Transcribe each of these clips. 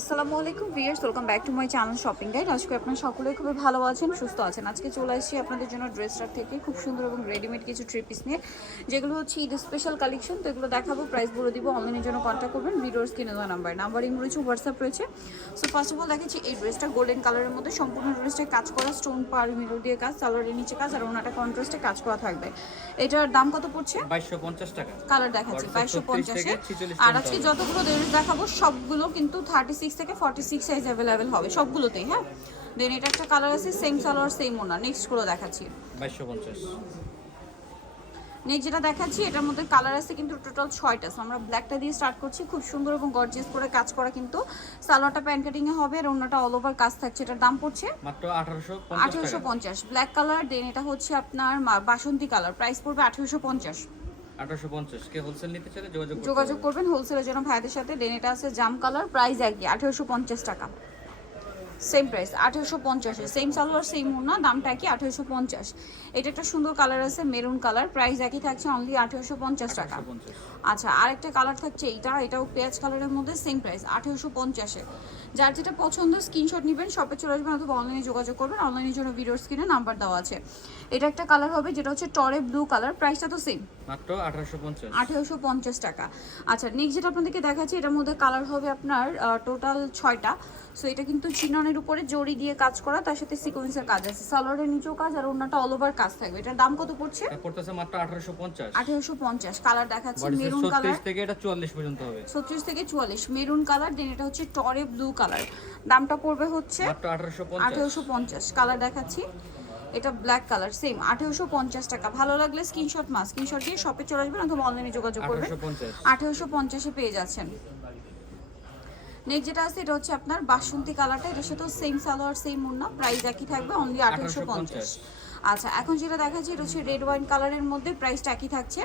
আসসালামু আলাইকুম viewers, welcome back to my channel shopping guide. আজকে আপনারা সকলেই খুবই ভালো আছেন, সুস্থ আছেন। আজকে চলে আসছি আপনাদের জন্য ড্রেসটার থেকে খুব সুন্দর এবং রেডিমেড কিছু থ্রি পিস নিয়ে, যেগুলো হচ্ছে ঈদ স্পেশাল কালেকশন। তো এগুলো দেখাবো, প্রাইস বলে দিব। অনলাইনের জন্য কন্ট্যাক্ট করবেন, ভিডিওর স্ক্রিনে দেওয়া নাম্বারিং রয়েছে, হোয়াটসঅ্যাপ রয়েছে। সো ফার্স্ট অফ অল দেখাচ্ছি এই ড্রেসটা গোল্ডেন কালারের মধ্যে, সম্পূর্ণ ড্রেসটায় কাজ করা, স্টোন পার মিরর দিয়ে কাজ, সালোয়ারের নিচে কাজ, আর ওনাটা কন্ট্রাস্টে কাজ করা থাকবে। এটার দাম কত পড়ছে? 2250 টাকা। কালার দেখাচ্ছি 2250-এ। আর আজকে যতগুলো ড্রেস দেখাবো সবগুলো কিন্তু 36 থেকে 46 সাইজ অ্যাভেলেবেল হবে সবগুলোতেই। হ্যাঁ, দেন এটা একটা কালার আছে, সেম সালোয়ার সেম ওনা। নেক্সট গুলো দেখাচ্ছি 2250। নেক্সট যেটা দেখাচ্ছি এটার মধ্যে কালার আছে কিন্তু টোটাল 6টা। সো আমরা ব্ল্যাকটা দিয়ে স্টার্ট করছি, খুব সুন্দর এবং গর্জিয়াস করে কাজ করা, কিন্তু সালোয়ারটা প্যান্ট কাটিং এ হবে আর ওনাটা অল ওভার কাজ থাকছে। এটার দাম পড়ছে মাত্র 1850 1850। ব্ল্যাক কালার, দেন এটা হচ্ছে আপনার বাসন্তী কালার, প্রাইস পড়বে 1850। 1850 কে হোলসেল নিতে চাইলে যোগাযোগ করবেন হোলসেলের জন্য ভাইদের সাথে। দেন এটা আছে জাম কালার, প্রাইস একই 1850 টাকা, same price 1850। Same salwar same ওড়না, দামটা কি 1850। এটা একটা সুন্দর কালার আছে মেরুন কালার, প্রাইস একই থাকছে অনলি 1850 টাকা। আচ্ছা, আরেকটা কালার থাকছে এটাও পেঁয়াজ কালারের মধ্যে, সেম প্রাইস 1850-এ। যার যেটা পছন্দ স্ক্রিনশট নেবেন, শপে চলে আসবেন অথবা অনলাইনে যোগাযোগ করবেন। অনলাইনের জন্য ভিডিওর স্ক্রিনে নাম্বার দেওয়া আছে। এটা একটা কালার হবে যেটা হচ্ছে টরে ব্লু কালার, প্রাইসটা তো সেম মাত্র 1850 টাকা। আচ্ছা, নেক্সট যেটা আপনাদেরকে দেখাচ্ছি এটার মধ্যে কালার হবে আপনার টোটাল 6টা। সো এটা কিন্তু চিননের উপরে জড়ি দিয়ে কাজ করা, তার সাথে সিকোয়েন্সের কাজ আছে, সালোয়ারের নিচেও কাজ আর ওন্নাটা অল ওভার কাজ থাকবে। এটার দাম কত পড়ছে? পড়তেছে মাত্র 1850। 1850। কালার দেখাচ্ছি মেরুন কালার, 36 থেকে এটা 44 পর্যন্ত হবে। 36 থেকে 44 মেরুন কালার, দেন এটা হচ্ছে টরে ব্লু কালার, দামটা পড়বে হচ্ছে মাত্র 1850। কালার দেখাচ্ছি এটা ব্ল্যাক কালার, সেম 1850 টাকা। ভালো লাগলে স্ক্রিনশট দিয়ে শপে চলে আসবেন অথবা অনলাইনে যোগাযোগ করবেন। 1850-এ পেয়ে যাচ্ছেন। নেক্সট যেটা আছে এটা হচ্ছে আপনার বাসন্তী কালারটা, এটার সাথে সেম সালোয়ার সেম ওড়না, প্রাইস একই থাকবে অনলি 1850। আচ্ছা, এখন যেটা দেখাচ্ছি এটা হচ্ছে রেড ওয়াইন কালারের মধ্যে, প্রাইসটা একই থাকছে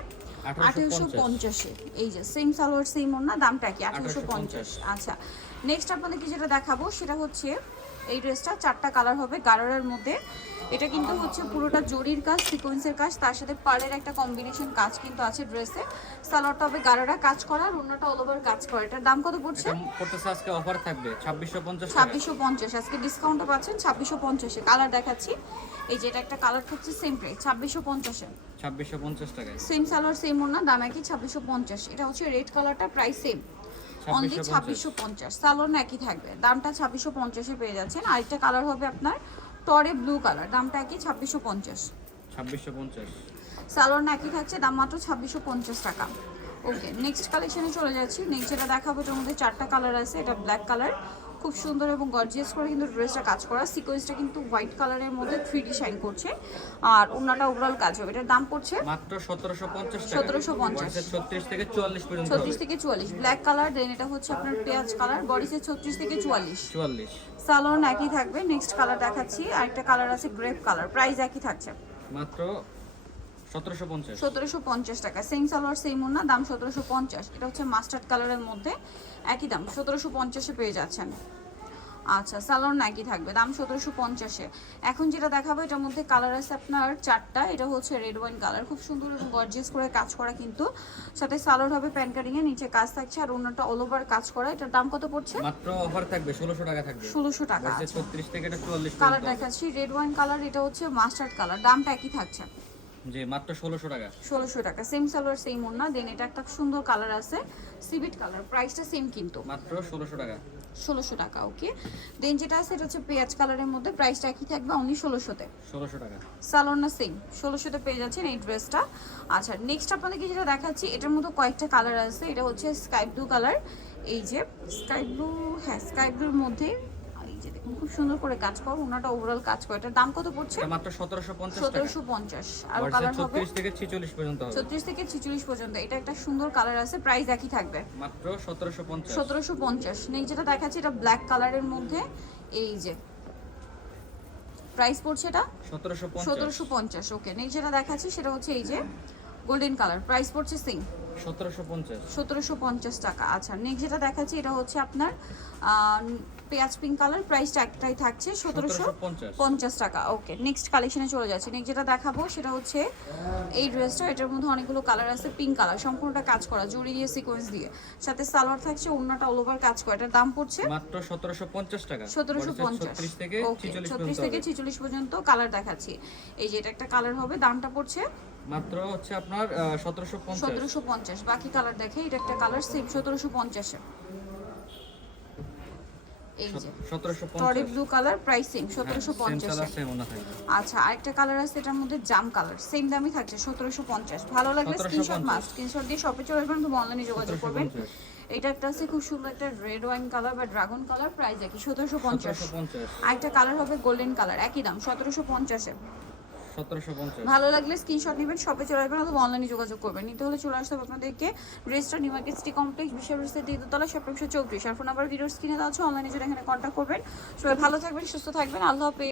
1850-এ। এই যে সেম সালোয়ার সেম ওড়না, দামটা কি 1850। আচ্ছা, নেক্সট আপনাদেরকে যেটা দেখাবো সেটা হচ্ছে এই ড্রেসটা 4টা কালার হবে গারারার মধ্যে। এটা কিন্তু হচ্ছে পুরোটা জরির কাজ, সিকোয়েন্সের কাজ, তার সাথে পাড়ের একটা কম্বিনেশন কাজ কিন্তু আছে ড্রেসে। সালোয়ারটা হবে গারারা কাজ করা আর অন্যটা অল ওভার কাজ করা। এটার দাম কত পড়ছে? পড়তেছে আজকে অফার থাকবে 2650 টাকা। 2650 আজকে ডিসকাউন্টও পাচ্ছেন 2650-এ। কালার দেখাচ্ছি এই যে এটা একটা কালার থাকছে সেম প্রাইস 2650-এ, 2650 টাকা। সেম সালোয়ার সেম ওড়না, দাম একই 2650। এটা হচ্ছে রেড কালারটা, প্রাইস সেম অনলি 2650। সালোয়ার না একই থাকবে, দামটা 2650-এ পেয়ে যাচ্ছেন। আরেকটা কালার হবে আপনার টরে ব্লু কালার, দামটা একই 2650। 2650 সালোয়ার না একই থাকছে, দাম মাত্র 2650 টাকা। ওকে, নেক্সট কালেকশনে চলে যাচ্ছি। নেক্সট যেটা দেখাবো এটার মধ্যে 4টা কালার আছে। এটা ব্ল্যাক কালার, খুব সুন্দর এবং গর্জিয়াস করে কিন্তু ড্রেসটা কাজ করা, সিকোয়েন্সটা কিন্তু হোয়াইট কালারের মধ্যে 3D শাইন করছে আর ওন্নাটা ওভারঅল কাজ হবে। এটার দাম পড়ছে মাত্র 1750 টাকা। 1750। 36 থেকে 44 পর্যন্ত হবে। 36 থেকে 44 ব্ল্যাক কালার, দেন এটা হচ্ছে আপনার পেঁয়াজ কালার, বডিসে 36 থেকে 44। 44 সালোয়ার একই থাকবে। নেক্সট কালার দেখাচ্ছি, আরেকটা কালার আছে গ্রেপ কালার, প্রাইস একই থাকছে মাত্র 1750। 1750 টাকা। সেম সালোয়ার সেম ওড়না, দাম 1750। এটা হচ্ছে মাস্টার্ড কালারের মধ্যে, একই দাম 1750-এ পেয়ে যাচ্ছেন। আচ্ছা, সালোয়ার একই থাকবে, দাম 1750-এ। এখন যেটা দেখাবো এটার মধ্যে কালার আছে আপনার 4টা। এটা হচ্ছে রেড ওয়াইন কালার, খুব সুন্দর এবং গর্জিয়াস করে কাজ করা, কিন্তু সাথে সালোয়ার হবে প্যান্ট কাটিং এ, নিচে কাজ থাকছে আর ওড়নাটা অল ওভার কাজ করা। এটার দাম কত পড়ছে? মাত্র অফার থাকবে 1600 টাকা থাকবে। 1600 টাকা। 36 থেকে এটা 44 কালার পর্যন্ত। দেখাচ্ছি রেড ওয়াইন কালার, এটা হচ্ছে মাস্টার্ড কালার, দামটা একই থাকছে জি মাত্র 1600 টাকা। 1600 টাকা। সেম সালোয়ার সেম ওড়না, দেন এটা একটা সুন্দর কালার আছে সিভিট কালার, প্রাইসটা সেম কিন্তু মাত্র 1600 টাকা। 1600 টাকা। ওকে, দেন যেটা আছে এটা হচ্ছে পেঁয়াজ কালারের মধ্যে, প্রাইসটা একই থাকবে অনলি 1600-তে। 1600 টাকা। সালোয়ার না সেম 1600-তে পেয়ে যাচ্ছেন এই ড্রেসটা। আচ্ছা, নেক্সট আপনাদেরকে যেটা দেখাচ্ছি এটার মধ্যে কয়েকটা কালার আছে। এটা হচ্ছে স্কাই ব্লু কালার, এই যে স্কাই ব্লু, হ্যাঁ স্কাই ব্লুর মধ্যে এই যে দেখুন খুব সুন্দর করে কাজ করা, ওনাটা ওভারঅল কাজ করে। এটার দাম কত পড়ছে? এটা মাত্র 1750 টাকা। 1750। আর কালার হবে 36 থেকে 46 পর্যন্ত হবে। 36 থেকে 46 পর্যন্ত। এটা একটা সুন্দর কালার আছে, প্রাইস একই থাকবে মাত্র 1750। 1750। নেক্সট যেটা দেখাচ্ছি এটা ব্ল্যাক কালারের মধ্যে, এই যে প্রাইস পড়ছে এটা 1750। ওকে, নেক্সট যেটা দেখাচ্ছি সেটা হচ্ছে এই যে গোল্ডেন কালার, প্রাইস পড়ছে সেম 1750। 1750 টাকা। আচ্ছা, নেক্সট যেটা দেখাচ্ছি এটা হচ্ছে আপনার পেঁয়াজ পিঙ্ক কালার, প্রাইসটা একটাই থাকছে 1750 টাকা। ওকে, নেক্সট কালেকশনে চলে যাচ্ছে। নেক্সট যেটা দেখাবো সেটা হচ্ছে এই ড্রেসটা। এটার মধ্যে অনেকগুলো কালার আছে। পিঙ্ক কালার, সম্পূর্ণটা কাজ করা, জড়ি দিয়ে সিকোয়েন্স দিয়ে, সাথে সালোয়ার থাকছে, ওড়নাটা অল ওভার কাজ করা। এটার দাম পড়ছে মাত্র 1750 টাকা। 1750 36 থেকে 46 36 থেকে 46 পর্যন্ত কালার দেখাচ্ছি। এই যে এটা একটা কালার হবে, দামটা পড়ছে মাত্র হচ্ছে আপনার 1750। 1750। বাকি কালার দেখে, এটা একটা কালার সেম 1750 এ। এই যে 1750 টরি blue colour, price same 1750 colour এ। সেম ওনা থাকবে। আচ্ছা, আরেকটা কালার আছে এটার মধ্যে জাম কালার, সেম দামই থাকছে 1750। ভালো লাগলে স্ক্রিনশট মাস্ট, স্ক্রিনশট দিয়ে শপে চলে আসবেন, তুমি অনলাইনে যোগাযোগ করবেন। 1750 এটা একটা আছে খুব সুন্দর একটা রেড ওয়াইন কালার বা ড্রাগন কালার, প্রাইস একই 1750। 1750 আরেকটা কালার হবে গোল্ডেন কালার, একই দাম 1750 এ। 1750 ভালো লাগলে স্ক্রিনশট নেবেন, শপে চলে আসবেন অথবা অনলাইনে যোগাযোগ করবেন। নিতে হলে চলে আসতে হবে আপনাদেরকে restaurant new market city complex, বিশ্ববিদ্যালয়ের দ্বিতীয়তলা, শপ 134। আর ফোন নাম্বার ভিডিওর স্ক্রিনে দেওয়া আছে, অনলাইনে জন্য এখানে কন্ট্যাক্ট করবেন। সবাই ভালো থাকবেন, সুস্থ থাকবেন, আল্লাহ হাফেজ।